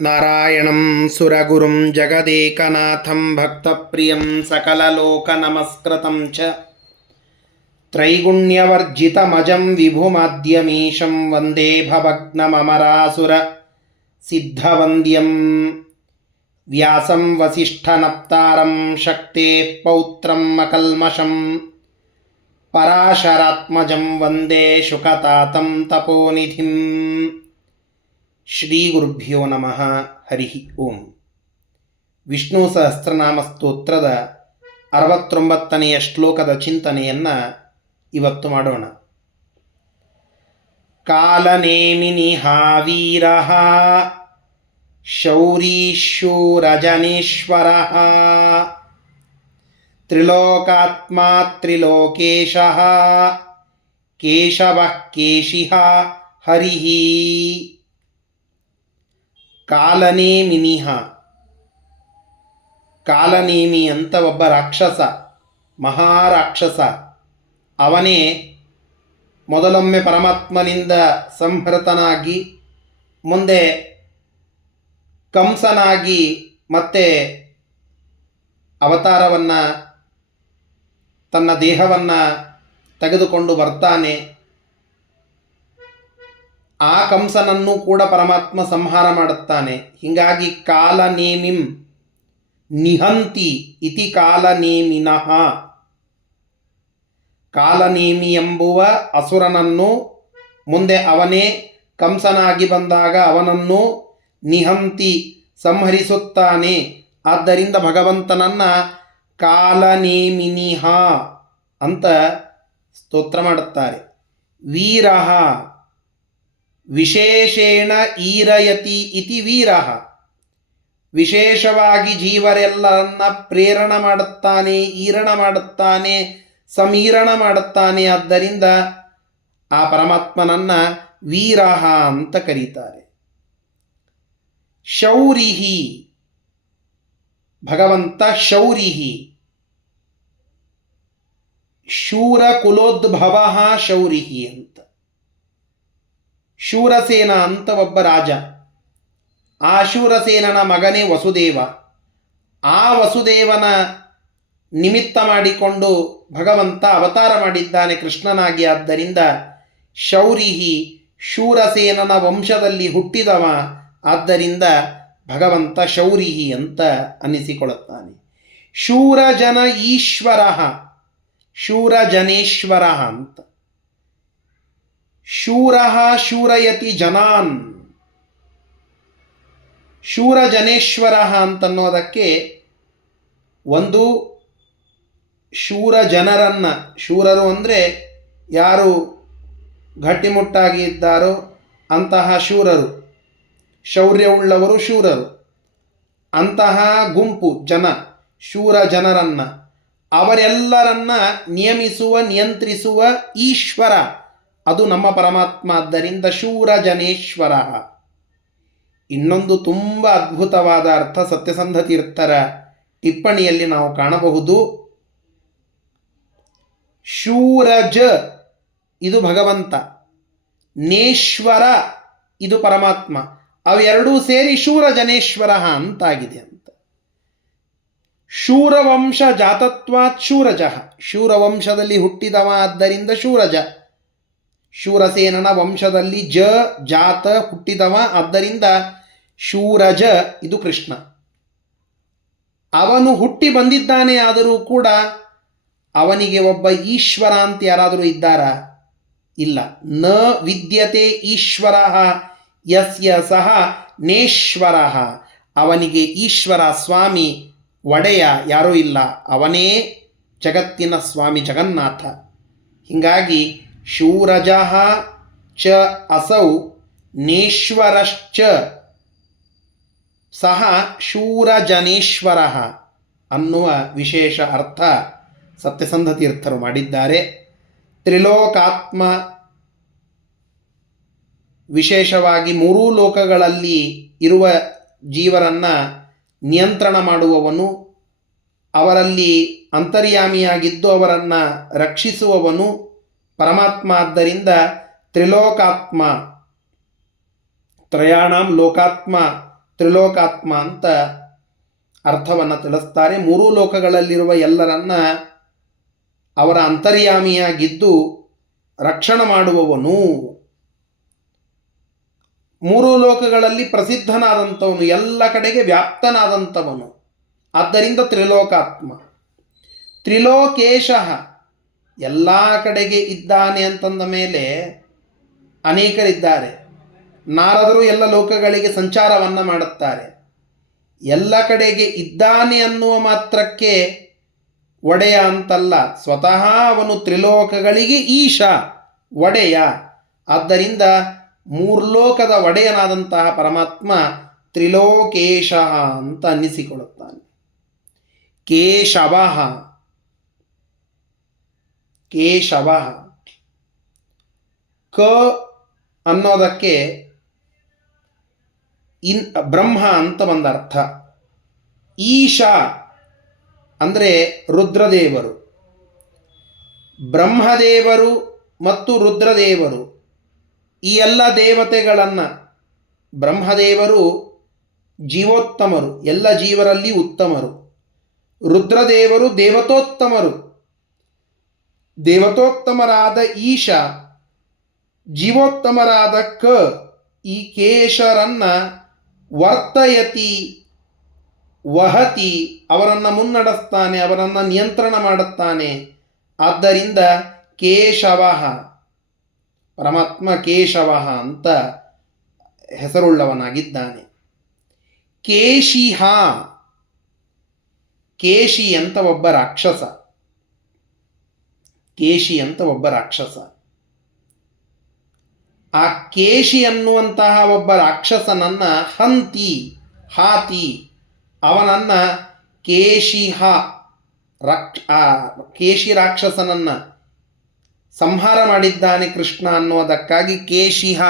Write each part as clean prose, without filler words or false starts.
ನಾರಾಯಣಂ ಸುರಗುರುಂ ಜಗದೇಕನಾಥಂ ಭಕ್ತಪ್ರಿಯಂ ಸಕಲಲೋಕನಮಸ್ಕೃತಂ ಚ ತ್ರೈಗುಣ್ಯವರ್ಜಿತಮಜಂ ವಿಭುಮಾದ್ಯಮೀಶಂ ವಂದೇ ಭವಗ್ನಮರಾಸುರ ಸಿದ್ಧವಂದ್ಯಂ ವ್ಯಾಸಂ ವಸಿಷ್ಠನಪ್ತಾರಂ ಶಕ್ತೇಃ ಪೌತ್ರಂ ಅಕಲ್ಮಷಂ ಪರಾಶರಾತ್ಮಜಂ ವಂದೇ ಶುಕತಾತಂ ತಪೋನಿಧಿಂ. ಶ್ರೀ ಗುರುಭ್ಯೋ ನಮಃ. ಹರಿ ಓಂ. ವಿಷ್ಣು ಸಹಸ್ರನಾಮ ಸ್ತೋತ್ರದ 69ನೆಯ ಶ್ಲೋಕದ ಚಿಂತನೆಯನ್ನು ಇವತ್ತು ಮಾಡೋಣ. ಕಾಲನೇಮಿನಿ ವೀರಃ ಶೌರೀಶೂರಜನೇಶ್ವರಃ ತ್ರಿಲೋಕಾತ್ಮಾ ತ್ರಿಲೋಕೇಶಃ ಕೇಶವಃ ಕೇಶಿಃ ಹರಿಃ. ಕಾಲನೇಮಿನಿಹ, ಕಾಲನೇಮಿ ಅಂತ ಒಬ್ಬ ರಾಕ್ಷಸ, ಮಹಾರಾಕ್ಷಸ. ಅವನೇ ಮೊದಲೊಮ್ಮೆ ಪರಮಾತ್ಮನಿಂದ ಸಂಹೃತನಾಗಿ ಮುಂದೆ ಕಂಸನಾಗಿ ಮತ್ತೆ ಅವತಾರವನ್ನು, ತನ್ನ ದೇಹವನ್ನು ತೆಗೆದುಕೊಂಡು ಬರ್ತಾನೆ. ಆ ಕಂಸನನ್ನು ಕೂಡ ಪರಮಾತ್ಮ ಸಂಹಾರ ಮಾಡುತ್ತಾನೆ. ಹೀಗಾಗಿ ಕಾಲನೇಮಿಂ ನಿಹಂತಿ ಇತಿ ಕಾಲನೇಮಿನಃ. ಕಾಲನೇಮಿ ಎಂಬುವ ಅಸುರನನ್ನು ಮುಂದೆ ಅವನೇ ಕಂಸನಾಗಿ ಬಂದಾಗ ಅವನನ್ನು ನಿಹಂತಿ ಸಂಹರಿಸುತ್ತಾನೆ. ಆದ್ದರಿಂದ ಭಗವಂತನನ್ನು ಕಾಲನೇಮಿನಿಹ ಅಂತ ಸ್ತೋತ್ರ ಮಾಡುತ್ತಾರೆ. ವೀರಃ ವಿಶೇಷೇಣ ಈರಯತಿ ಇತಿ ವೀರಃ. ವಿಶೇಷವಾಗಿ ಜೀವರೆಲ್ಲರನ್ನ ಪ್ರೇರಣ ಮಾಡುತ್ತಾನೆ, ಈರಣ ಮಾಡುತ್ತಾನೆ, ಸಮೀರಣ ಮಾಡುತ್ತಾನೆ. ಆದ್ದರಿಂದ ಆ ಪರಮಾತ್ಮನನ್ನ ವೀರಃ ಅಂತ ಕರೀತಾರೆ. ಶೌರಿಹಿ, ಭಗವಂತ ಶೌರಿಹಿ. ಶೂರ ಕುಲೋದ್ಭವ ಶೌರಿಹಿ ಅಂತ. ಶೂರಸೇನ ಅಂತ ಒಬ್ಬ ರಾಜ. ಆ ಶೂರಸೇನನ ಮಗನೇ ವಸುದೇವ. ಆ ವಸುದೇವನ ನಿಮಿತ್ತ ಮಾಡಿಕೊಂಡು ಭಗವಂತ ಅವತಾರ ಮಾಡಿದ್ದಾನೆ ಕೃಷ್ಣನಾಗಿ. ಆದ್ದರಿಂದ ಶೌರಿಹಿ, ಶೂರಸೇನನ ವಂಶದಲ್ಲಿ ಹುಟ್ಟಿದವ. ಆದ್ದರಿಂದ ಭಗವಂತ ಶೌರಿಹಿ ಅಂತ ಅನ್ನಿಸಿಕೊಳ್ಳುತ್ತಾನೆ. ಶೂರಜನ ಈಶ್ವರ, ಶೂರಜನೇಶ್ವರ ಅಂತ. ಶೂರಃ ಶೂರಯತಿ ಜನಾನ್. ಶೂರಜನೇಶ್ವರ ಅಂತನ್ನೋದಕ್ಕೆ ಒಂದು ಶೂರ ಜನರನ್ನು, ಶೂರರು ಅಂದರೆ ಯಾರು ಗಟ್ಟಿಮುಟ್ಟಾಗಿ ಇದ್ದಾರೋ ಅಂತಹ ಶೂರರು, ಶೌರ್ಯವುಳ್ಳವರು ಶೂರರು. ಅಂತಹ ಗುಂಪು ಜನ, ಶೂರ ಜನರನ್ನು, ಅವರೆಲ್ಲರನ್ನ ನಿಯಮಿಸುವ, ನಿಯಂತ್ರಿಸುವ ಈಶ್ವರ ಅದು ನಮ್ಮ ಪರಮಾತ್ಮ. ಆದ್ದರಿಂದ ಶೂರಜನೇಶ್ವರ. ಇನ್ನೊಂದು ತುಂಬ ಅದ್ಭುತವಾದ ಅರ್ಥ ಸತ್ಯಸಂಧ ತೀರ್ಥರ ಟಿಪ್ಪಣಿಯಲ್ಲಿ ನಾವು ಕಾಣಬಹುದು. ಶೂರಜ ಇದು ಭಗವಂತ, ನೇಶ್ವರ ಇದು ಪರಮಾತ್ಮ. ಅವೆರಡೂ ಸೇರಿ ಶೂರಜನೇಶ್ವರ ಅಂತಾಗಿದೆ ಅಂತ. ಶೂರವಂಶ ಜಾತತ್ವಾತ್ ಶೂರಜ, ಶೂರವಂಶದಲ್ಲಿ ಹುಟ್ಟಿದವ ಆದ್ದರಿಂದ ಶೂರಜ. ಶೂರಸೇನನ ವಂಶದಲ್ಲಿ ಜಾತ ಹುಟ್ಟಿದವ, ಆದ್ದರಿಂದ ಶೂರಜ ಇದು ಕೃಷ್ಣ. ಅವನು ಹುಟ್ಟಿ ಬಂದಿದ್ದಾನೆ. ಆದರೂ ಕೂಡ ಅವನಿಗೆ ಒಬ್ಬ ಈಶ್ವರ ಅಂತ ಯಾರಾದರೂ ಇದ್ದಾರಾ? ಇಲ್ಲ. ನ ವಿದ್ಯತೆ ಈಶ್ವರ ಯಸ್ಯ ಸಹ ನೇಶ್ವರ. ಅವನಿಗೆ ಈಶ್ವರ, ಸ್ವಾಮಿ, ಒಡೆಯ ಯಾರೂ ಇಲ್ಲ. ಅವನೇ ಜಗತ್ತಿನ ಸ್ವಾಮಿ, ಜಗನ್ನಾಥ. ಹೀಗಾಗಿ ಶೂರಜಃ ಚ ಅಸೌ ನೇಶ್ವರಶ್ಚ ಸಹ ಶೂರಜನೇಶ್ವರ ಅನ್ನುವ ವಿಶೇಷ ಅರ್ಥ ಸತ್ಯಸಂಧ ತೀರ್ಥರು ಮಾಡಿದ್ದಾರೆ. ತ್ರಿಲೋಕಾತ್ಮ, ವಿಶೇಷವಾಗಿ ಮೂರೂ ಲೋಕಗಳಲ್ಲಿ ಇರುವ ಜೀವರನ್ನು ನಿಯಂತ್ರಣ ಮಾಡುವವನು, ಅವರಲ್ಲಿ ಅಂತರ್ಯಾಮಿಯಾಗಿದ್ದು ಅವರನ್ನು ರಕ್ಷಿಸುವವನು ಪರಮಾತ್ಮ. ಆದ್ದರಿಂದ ತ್ರಿಲೋಕಾತ್ಮ, ತ್ರಯಾಣಾಂ ಲೋಕಾತ್ಮ ತ್ರಿಲೋಕಾತ್ಮ ಅಂತ ಅರ್ಥವನ್ನು ತಿಳಿಸ್ತಾರೆ. ಮೂರೂ ಲೋಕಗಳಲ್ಲಿರುವ ಎಲ್ಲರನ್ನ ಅವರ ಅಂತರ್ಯಾಮಿಯಾಗಿದ್ದು ರಕ್ಷಣೆ ಮಾಡುವವನು, ಮೂರೂ ಲೋಕಗಳಲ್ಲಿ ಪ್ರಸಿದ್ಧನಾದಂಥವನು, ಎಲ್ಲ ಕಡೆಗೆ ವ್ಯಾಪ್ತನಾದಂಥವನು. ಆದ್ದರಿಂದ ತ್ರಿಲೋಕಾತ್ಮ. ತ್ರಿಲೋಕೇಶ, ಎಲ್ಲ ಕಡೆಗೆ ಇದ್ದಾನೆ ಅಂತಂದ ಮೇಲೆ ಅನೇಕರಿದ್ದಾರೆ. ನಾರದರು ಎಲ್ಲ ಲೋಕಗಳಿಗೆ ಸಂಚಾರವನ್ನು ಮಾಡುತ್ತಾರೆ. ಎಲ್ಲ ಕಡೆಗೆ ಇದ್ದಾನೆ ಅನ್ನುವ ಮಾತ್ರಕ್ಕೆ ಒಡೆಯ ಅಂತಲ್ಲ, ಸ್ವತಃ ಅವನು ತ್ರಿಲೋಕಗಳಿಗೆ ಈಶ, ಒಡೆಯ. ಆದ್ದರಿಂದ ಮೂರ್ಲೋಕದ ಒಡೆಯನಾದಂತಹ ಪರಮಾತ್ಮ ತ್ರಿಲೋಕೇಶ ಅಂತ ಅನ್ನಿಸಿಕೊಳ್ಳುತ್ತಾನೆ. ಕೇಶವ, ಕೇಶವ ಕ ಅನ್ನೋದಕ್ಕೆ ಬ್ರಹ್ಮ ಅಂತ ಒಂದರ್ಥ. ಈಶ ಅಂದರೆ ರುದ್ರದೇವರು. ಬ್ರಹ್ಮದೇವರು ಮತ್ತು ರುದ್ರದೇವರು ಈ ಎಲ್ಲ ದೇವತೆಗಳನ್ನು, ಬ್ರಹ್ಮದೇವರು ಜೀವೋತ್ತಮರು, ಎಲ್ಲ ಜೀವರಲ್ಲಿ ಉತ್ತಮರು. ರುದ್ರದೇವರು ದೇವತೋತ್ತಮರು. ದೇವತೋತ್ತಮರಾದ ಈಶ, ಜೀವೋತ್ತಮರಾದ ಕ, ಈ ಕೇಶರನ್ನ ವರ್ತಯತಿ, ವಹತಿ, ಅವರನ್ನು ಮುನ್ನಡೆಸ್ತಾನೆ, ಅವರನ್ನು ನಿಯಂತ್ರಣ ಮಾಡುತ್ತಾನೆ. ಆದ್ದರಿಂದ ಕೇಶವ, ಪರಮಾತ್ಮ ಕೇಶವ ಅಂತ ಹೆಸರುಳ್ಳವನಾಗಿದ್ದಾನೆ. ಕೇಶಿಹ, ಕೇಶಿ ಅಂತ ಒಬ್ಬ ರಾಕ್ಷಸ, ಕೇಶಿ ಅಂತ ಒಬ್ಬ ರಾಕ್ಷಸ. ಆ ಕೇಶಿ ಅನ್ನುವಂತಹ ಒಬ್ಬ ರಾಕ್ಷಸನನ್ನ ಹಂತಿ, ಹಾತಿ, ಅವನನ್ನ ಕೇಶಿಹ, ಕೇಶಿ ರಾಕ್ಷಸನನ್ನ ಸಂಹಾರ ಮಾಡಿದ್ದಾನೆ ಕೃಷ್ಣ ಅನ್ನುವುದಕ್ಕಾಗಿ ಕೇಶಿಹ,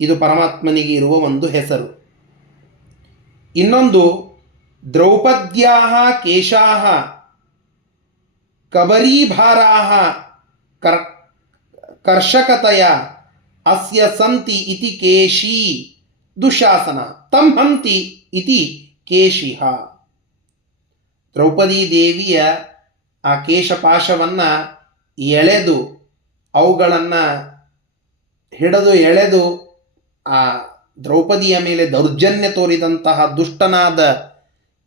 ಇದು ಪರಮಾತ್ಮನಿಗೆ ಇರುವ ಒಂದು ಹೆಸರು. ಇನ್ನೊಂದು ದ್ರೌಪದ್ಯಾ ಕೇಶಾ ಕಬರೀಭಾರಾ ಕರ್ಷಕತೆಯ ಅಸ್ಯ ಸಂತಿ ಇತಿ ಕೇಶಿ ದುಶಾಸನ ತಂ ಹಂತಿ ಇತಿ ಕೇಶಿಹ. ದ್ರೌಪದಿ ದೇವಿಯ ಆ ಕೇಶಪಾಶವನ್ನು ಎಳೆದು, ಅವುಗಳನ್ನು ಹಿಡಿದು ಎಳೆದು ಆ ದ್ರೌಪದಿಯ ಮೇಲೆ ದೌರ್ಜನ್ಯ ತೋರಿದಂತಹ ದುಷ್ಟನಾದ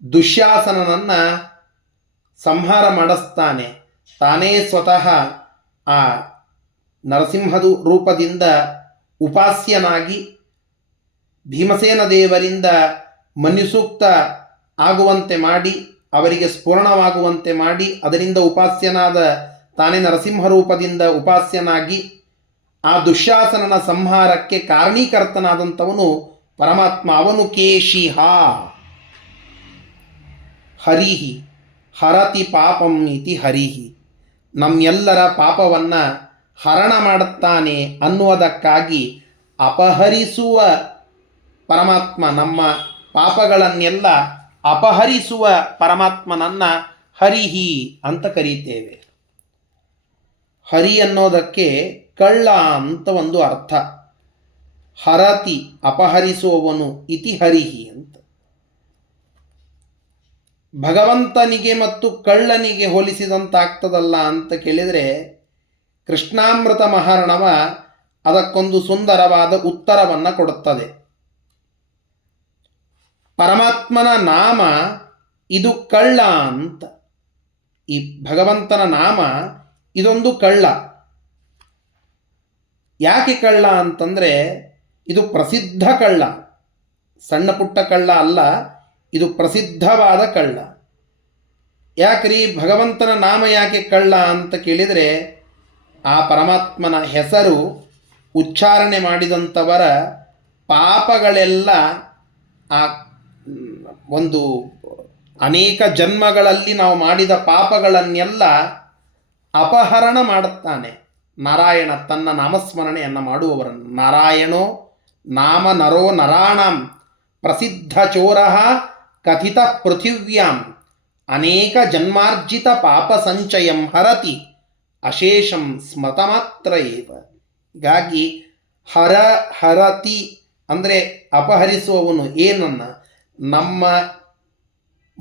ದುಶ್ಯಾಸನನನ್ನು ಸಂಹಾರ ಮಾಡಿಸ್ತಾನೆ. ತಾನೇ ಸ್ವತಃ ಆ ನರಸಿಂಹದ ರೂಪದಿಂದ ಉಪಾಸ್ಯನಾಗಿ ಭೀಮಸೇನ ದೇವರಿಂದ ಮನ್ಯುಸೂಕ್ತ ಆಗುವಂತೆ ಮಾಡಿ, ಅವರಿಗೆ ಸ್ಫುರಣವಾಗುವಂತೆ ಮಾಡಿ, ಅದರಿಂದ ಉಪಾಸ್ಯನಾದ ತಾನೇ ನರಸಿಂಹ ರೂಪದಿಂದ ಉಪಾಸ್ಯನಾಗಿ ಆ ದುಶ್ಯಾಸನನ ಸಂಹಾರಕ್ಕೆ ಕಾರಣೀಕರ್ತನಾದಂಥವನು ಪರಮಾತ್ಮ. ಅವನು ಕೇಶಿಹ. ಹರಿಹಿ ಹರತಿ ಪಾಪಂ ಇತಿ ಹರಿಹಿ, ನಮ್ಮೆಲ್ಲರ ಪಾಪವನ್ನು ಹರಣ ಮಾಡುತ್ತಾನೆ ಅನ್ನುವುದಕ್ಕಾಗಿ ಅಪಹರಿಸುವ ಪರಮಾತ್ಮ, ನಮ್ಮ ಪಾಪಗಳನ್ನೆಲ್ಲ ಅಪಹರಿಸುವ ಪರಮಾತ್ಮನನ್ನು ಹರಿಹಿ ಅಂತ ಕರೀತೇವೆ. ಹರಿ ಅನ್ನೋದಕ್ಕೆ ಕಳ್ಳ ಅಂತ ಒಂದು ಅರ್ಥ. ಹರತಿ, ಅಪಹರಿಸುವವನು, ಇತಿ ಹರಿಹಿ ಅಂತ. ಭಗವಂತನಿಗೆ ಮತ್ತು ಕಳ್ಳನಿಗೆ ಹೋಲಿಸಿದಂತಾಗ್ತದಲ್ಲ ಅಂತ ಕೇಳಿದರೆ, ಕೃಷ್ಣಾಮೃತ ಮಹಾರ್ಣವ ಅದಕ್ಕೊಂದು ಸುಂದರವಾದ ಉತ್ತರವನ್ನು ಕೊಡುತ್ತದೆ. ಪರಮಾತ್ಮನ ನಾಮ ಇದು ಕಳ್ಳ ಅಂತ. ಈ ಭಗವಂತನ ನಾಮ ಇದೊಂದು ಕಳ್ಳ. ಯಾಕೆ ಕಳ್ಳ ಅಂತಂದರೆ, ಇದು ಪ್ರಸಿದ್ಧ ಕಳ್ಳ, ಸಣ್ಣ ಪುಟ್ಟ ಕಳ್ಳ ಅಲ್ಲ, ಇದು ಪ್ರಸಿದ್ಧವಾದ ಕಳ್ಳ. ಯಾಕ್ರಿ ಭಗವಂತನ ನಾಮ ಯಾಕೆ ಕಳ್ಳ ಅಂತ ಕೇಳಿದರೆ, ಆ ಪರಮಾತ್ಮನ ಹೆಸರು ಉಚ್ಚಾರಣೆ ಮಾಡಿದಂಥವರ ಪಾಪಗಳೆಲ್ಲ ಆ ಒಂದು ಅನೇಕ ಜನ್ಮಗಳಲ್ಲಿ ನಾವು ಮಾಡಿದ ಪಾಪಗಳನ್ನೆಲ್ಲ ಅಪಹರಣ ಮಾಡುತ್ತಾನೆ ನಾರಾಯಣ, ತನ್ನ ನಾಮಸ್ಮರಣೆಯನ್ನು ಮಾಡುವವರನ್ನು. ನಾರಾಯಣೋ ನಾಮ ನರೋ ನರಾಣಂ ಪ್ರಸಿದ್ಧ ಚೋರ ಕಥಿತ ಪೃಥಿವ್ಯಾಂ ಅನೇಕ ಜನ್ಮಾರ್ಜಿತ ಪಾಪ ಸಂಚಯಂ ಹರತಿ ಅಶೇಷಂ ಸ್ಮೃತಮಾತ್ರ ಏವ. ಹೀಗಾಗಿ ಹರತಿ ಅಂದರೆ ಅಪಹರಿಸುವವನು, ಏನನ್ನ? ನಮ್ಮ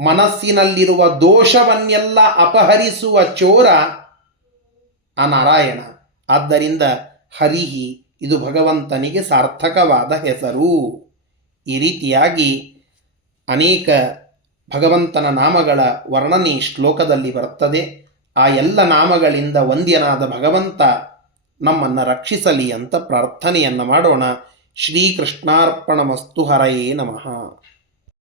ಮನಸ್ಸಿನಲ್ಲಿರುವ ದೋಷವನ್ನೆಲ್ಲ ಅಪಹರಿಸುವ ಚೋರ ಆ ನಾರಾಯಣ. ಆದ್ದರಿಂದ ಹರಿಹಿ ಇದು ಭಗವಂತನಿಗೆ ಸಾರ್ಥಕವಾದ ಹೆಸರು. ಈ ರೀತಿಯಾಗಿ ಅನೇಕ ಭಗವಂತನ ನಾಮಗಳ ವರ್ಣನೆ ಶ್ಲೋಕದಲ್ಲಿ ಬರುತ್ತದೆ. ಆ ಎಲ್ಲ ನಾಮಗಳಿಂದ ವಂದ್ಯನಾದ ಭಗವಂತ ನಮ್ಮನ್ನು ರಕ್ಷಿಸಲಿ ಅಂತ ಪ್ರಾರ್ಥನೆಯನ್ನು ಮಾಡೋಣ. ಶ್ರೀಕೃಷ್ಣಾರ್ಪಣಮಸ್ತು. ಹರಯೇ ನಮಃ.